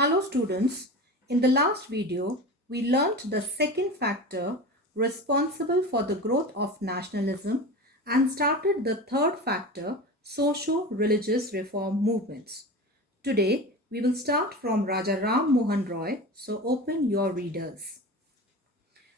Hello students, in the last video, we learnt the second factor responsible for the growth of nationalism and started the third factor, socio-religious reform movements. Today, we will start from Raja Ram Mohan Roy, so open your readers.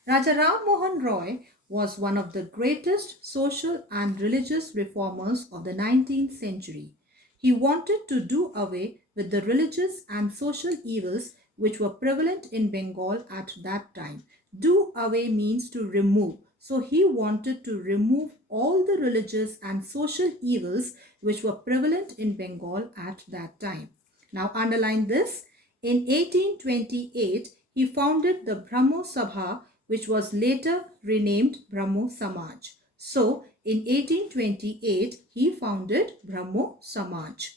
Raja Ram Mohan Roy was one of the greatest social and religious reformers of the 19th century. He wanted to do away with the religious and social evils which were prevalent in Bengal at that time. Do away means to remove. So he wanted to remove all the religious and social evils which were prevalent in Bengal at that time. Now underline this. In 1828, he founded the Brahmo Samaj, which was later renamed Brahmo Samaj. So, in 1828, he founded Brahmo Samaj.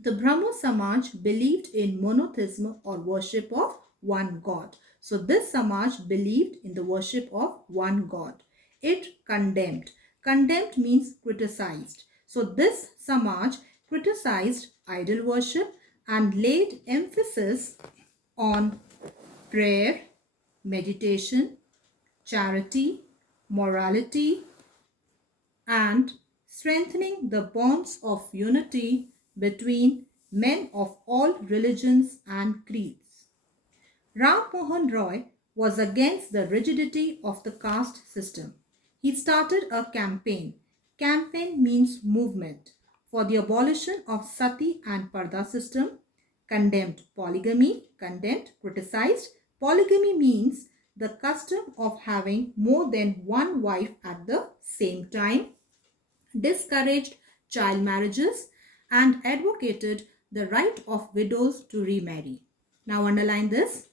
The Brahmo Samaj believed in monotheism or worship of one God. So, this Samaj believed in the worship of one God. It condemned. Condemned means criticized. So, this Samaj criticized idol worship and laid emphasis on prayer, meditation, charity, morality, and strengthening the bonds of unity between men of all religions and creeds. Ram Mohan Roy was against the rigidity of the caste system. He started a campaign. Campaign means movement for the abolition of sati and parda system, condemned polygamy, condemned, criticized. Polygamy means the custom of having more than one wife at the same time, discouraged child marriages, and advocated the right of widows to remarry. Now underline this.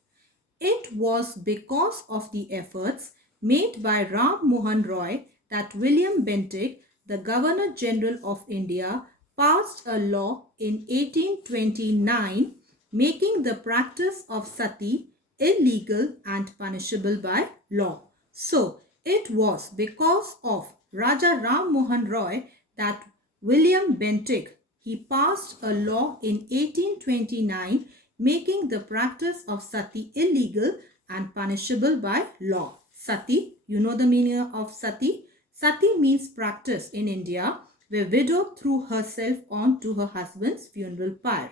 It was because of the efforts made by Ram Mohan Roy that William Bentinck, the Governor General of India, passed a law in 1829 making the practice of sati illegal and punishable by law. So, it was because of Raja Ram Mohan Roy that William Bentinck, he passed a law in 1829 making the practice of sati illegal and punishable by law. Sati, you know the meaning of sati? Sati means practice in India where widow threw herself on to her husband's funeral pyre.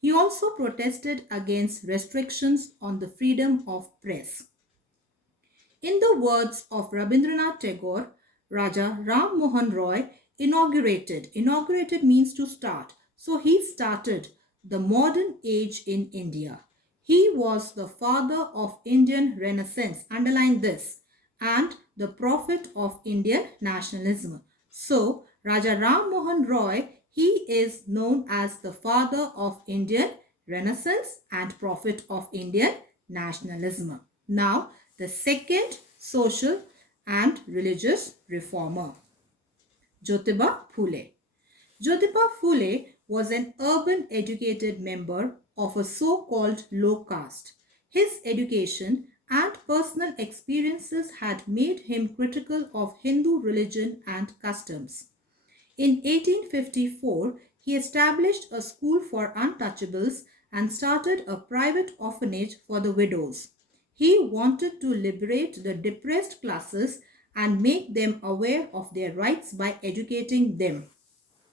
He also protested against restrictions on the freedom of press. In the words of Rabindranath Tagore, Raja Ram Mohan Roy inaugurated means to start. So he started the modern age in India. He was the father of Indian Renaissance, underline this, and the prophet of Indian nationalism. So Raja Ram Mohan Roy, he is known as the father of Indian Renaissance and prophet of Indian nationalism. Now, the second social and religious reformer, Jyotiba Phule. Jyotiba Phule was an urban educated member of a so-called low caste. His education and personal experiences had made him critical of Hindu religion and customs. In 1854, he established a school for untouchables and started a private orphanage for the widows. He wanted to liberate the depressed classes and make them aware of their rights by educating them.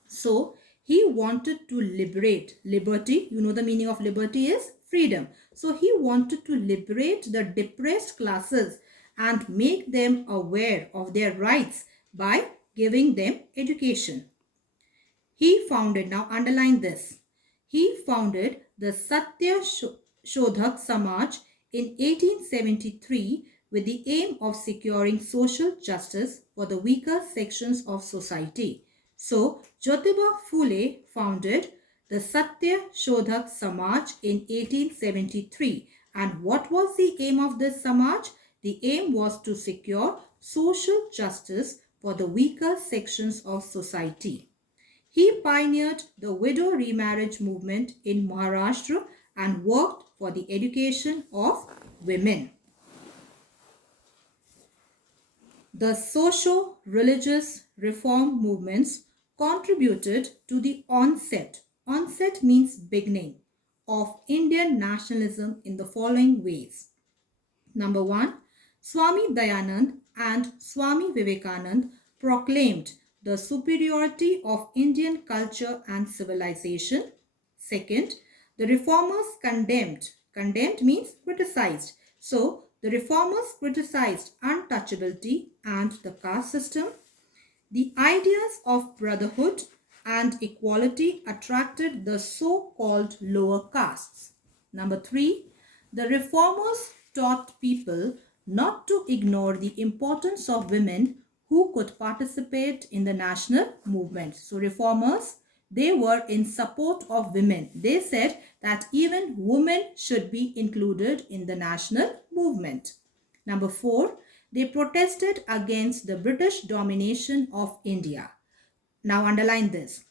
So, he wanted to liberate liberty. You know the meaning of liberty is freedom. So, he wanted to liberate the depressed classes and make them aware of their rights by giving them education. He founded, now underline this, he founded the Satya Shodhak Samaj in 1873 with the aim of securing social justice for the weaker sections of society. So, Jyotiba Phule founded the Satya Shodhak Samaj in 1873. And what was the aim of this Samaj? The aim was to secure social justice for the weaker sections of society. He pioneered the widow remarriage movement in Maharashtra and worked for the education of women. The socio-religious reform movements contributed to the onset. Onset means beginning of Indian nationalism in the following ways. Number one, Swami Dayanand and Swami Vivekanand proclaimed the superiority of Indian culture and civilization. Second, the reformers condemned means criticized. So, the reformers criticized untouchability and the caste system. The ideas of brotherhood and equality attracted the so-called lower castes. Number three, the reformers taught people not to ignore the importance of women who could participate in the national movement. So reformers, they were in support of women. They said that even women should be included in the national movement. Number four, they protested against the British domination of India. Now underline this.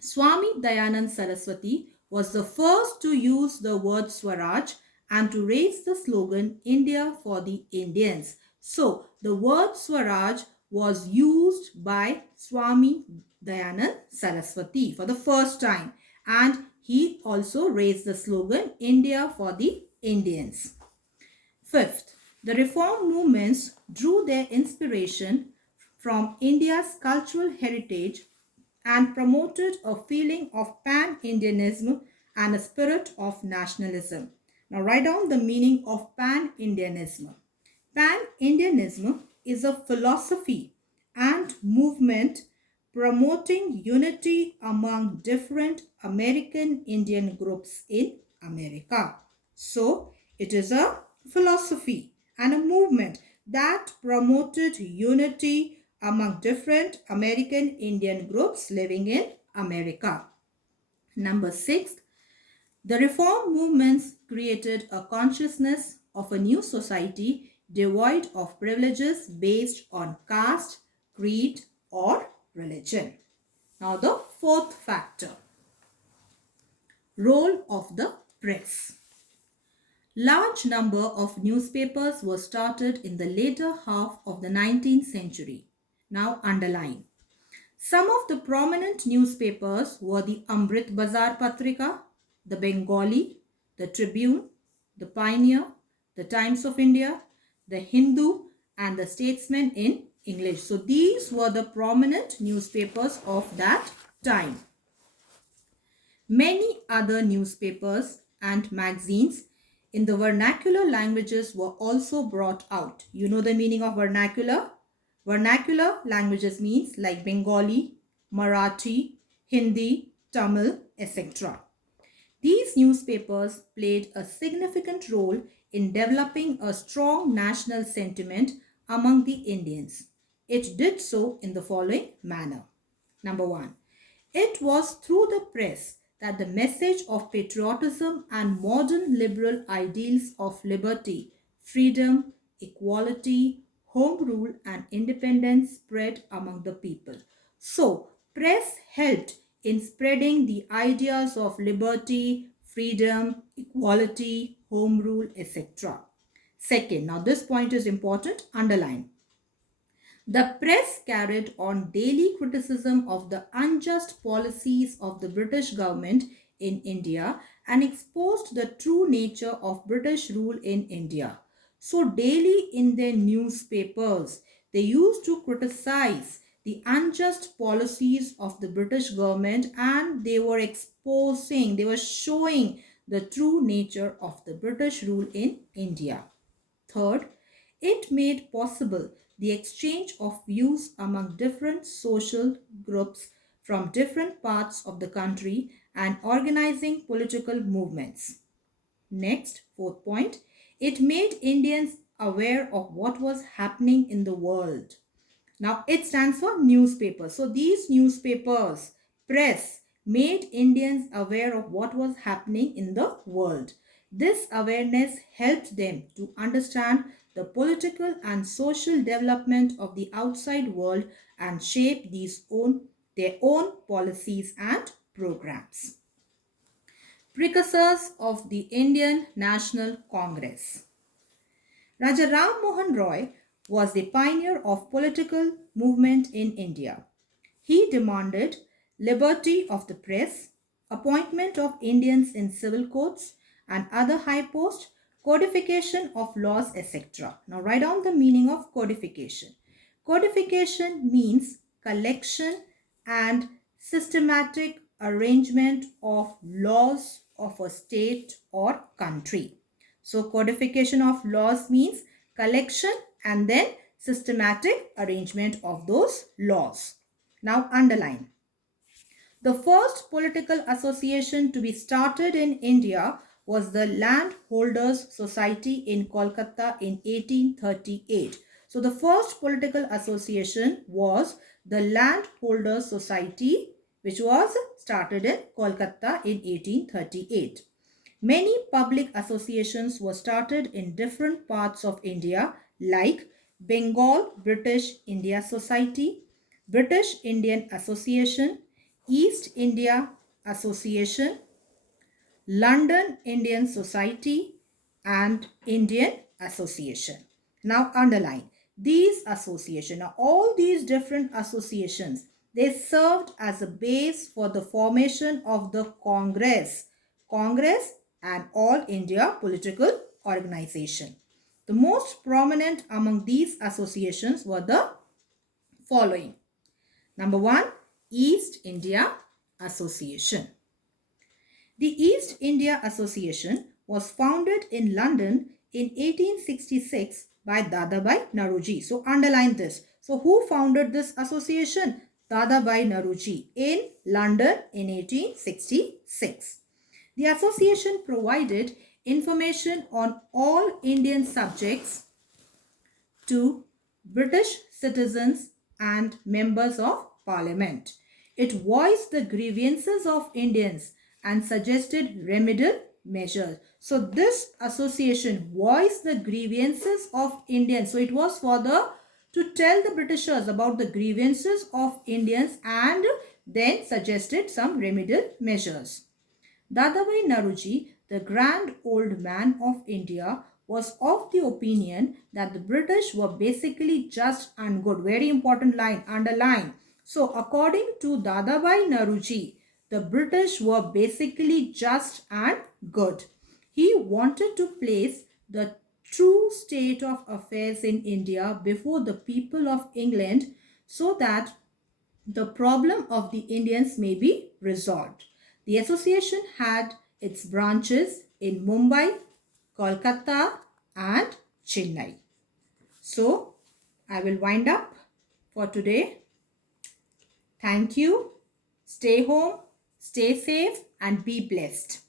Swami Dayanand Saraswati was the first to use the word Swaraj and to raise the slogan India for the Indians. So the word Swaraj was used by Swami Dayanand Saraswati for the first time, and he also raised the slogan India for the Indians. Fifth, the reform movements drew their inspiration from India's cultural heritage and promoted a feeling of pan-Indianism and a spirit of nationalism. Now write down the meaning of pan-Indianism. Pan-Indianism is a philosophy and movement promoting unity among different American Indian groups in America. So, it is a philosophy and a movement that promoted unity among different American Indian groups living in America. Number six, the reform movements created a consciousness of a new society devoid of privileges based on caste, creed, or religion. Now, the fourth factor, role of the press. Large number of newspapers were started in the later half of the 19th century. Now underline. Some of the prominent newspapers were the Amrit Bazar Patrika, the Bengali, the Tribune, the Pioneer, the Times of India, the Hindu, and the Statesman in English. So these were the prominent newspapers of that time. Many other newspapers and magazines in the vernacular languages were also brought out. You know the meaning of vernacular? Vernacular languages means like Bengali, Marathi, Hindi, Tamil, etc. These newspapers played a significant role in developing a strong national sentiment among the Indians. It did so in the following manner. Number one, it was through the press that the message of patriotism and modern liberal ideals of liberty, freedom, equality, home rule and independence spread among the people. So, press helped in spreading the ideas of liberty, freedom, equality, home rule, etc. Second, now this point is important, underline. The press carried on daily criticism of the unjust policies of the British government in India and exposed the true nature of British rule in India. So daily in their newspapers, they used to criticize the unjust policies of the British government, and they were showing the true nature of the British rule in India. Third, it made possible the exchange of views among different social groups from different parts of the country and organizing political movements. Next, fourth point, it made Indians aware of what was happening in the world. Now, it stands for newspaper. So, these newspapers, press, made Indians aware of what was happening in the world. This awareness helped them to understand the political and social development of the outside world and shape their own policies and programs. Precursors of the Indian National Congress. Raja Ram Mohan Roy was the pioneer of political movement in India. He demanded liberty of the press, appointment of Indians in civil courts and other high posts, codification of laws, etc. Now write down the meaning of codification. Codification means collection and systematic arrangement of laws of a state or country. So codification of laws means collection and then systematic arrangement of those laws. Now underline. The first political association to be started in India was the Landholders Society in Kolkata in 1838. So the first political association was the Landholders Society, which was started in Kolkata in 1838. Many public associations were started in different parts of India like Bengal British India Society, British Indian Association, East India Association, London Indian Society and Indian Association. Now underline these associations. Now all these different associations, they served as a base for the formation of the Congress and All India Political Organization. The most prominent among these associations were the following. Number 1, East India Association. The East India Association was founded in London in 1866 by Dadabhai Naoroji. So underline this. So who founded this association? Dadabhai Naoroji in London in 1866. The association provided information on all Indian subjects to British citizens and members of parliament. It voiced the grievances of Indians and suggested remedial measures. So this association voiced the grievances of Indians. So it was for to tell the Britishers about the grievances of Indians and then suggested some remedial measures. Dadabhai Naoroji, the grand old man of India, was of the opinion that the British were basically just and good. Very important line, underline. So according to Dadabhai Naoroji, the British were basically just and good. He wanted to place the true state of affairs in India before the people of England so that the problem of the Indians may be resolved. The association had its branches in Mumbai, Kolkata and Chennai. So, I will wind up for today. Thank you. Stay home, stay safe and be blessed.